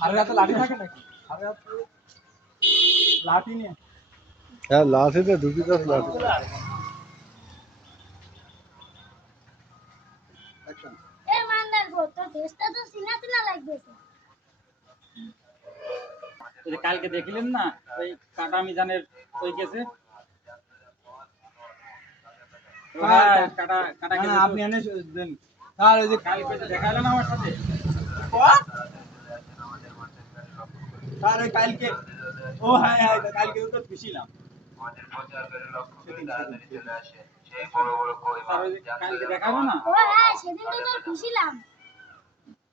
হারে হাতে লাঠি থাকে নাকি? হারে হাতে লাঠি নিয়ে হ্যাঁ লাঠিতে ঢুকি যাস লাঠি এ মান্দার গো তোর দেশটা তো সিনা সিনা লাগতেছে। ওই যে কালকে দেখিলেন না ওই কাটা মিজানের ওই কেসে কাটা কাটা না কেসে আপনি এনে দেন। আর ওই যে কালকে যে দেখা হলো না আমার সাথে আর ওই কালকে ও হ্যাঁ হ্যাঁ কালকে তো খুশিলাম। স্যার ওই যে কালকে দেখা হলো না ও হ্যাঁ সেদিন তো তোর খুশিলাম।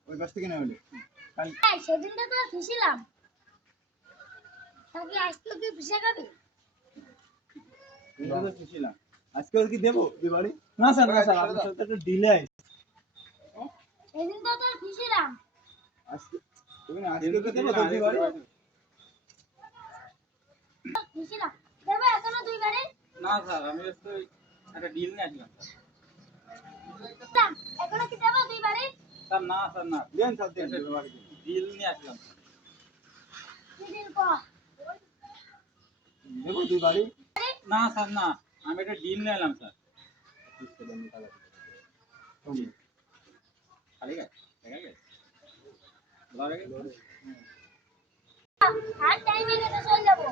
ওই পাশ থেকে নেমে কাল হ্যাঁ সেদিন তো তোর খুশিলাম। তাকে আজকে কি খুশি খাবি? তো খুশিলাম। আজকে ওর কি দেবো দিবাড়ি? না স্যার না স্যার আপনার সাথে একটা ডিলে আছে। সেদিন তো তোর খুশিলাম। আজকে তুমি আজকে তো দেবো তো দিবাড়ি? খুশিলাম দেবে এখনো 2 বারে? না স্যার আমি তো একটা ডিল নিয়ে আসলাম এখনো কি দেবো 2 বারে? স্যার না স্যার না দেন স্যার দেন দিবাড়ি। ডিল নিয়ে আসলাম কি দিন কো? দেবো দিবাড়ি? না স্যার না আমি একটা ডিল নিয়ে এলাম স্যার খালি গায়ে দেখা গেছে ধরে গেছে আর টাইমে গেলে চল যাবো।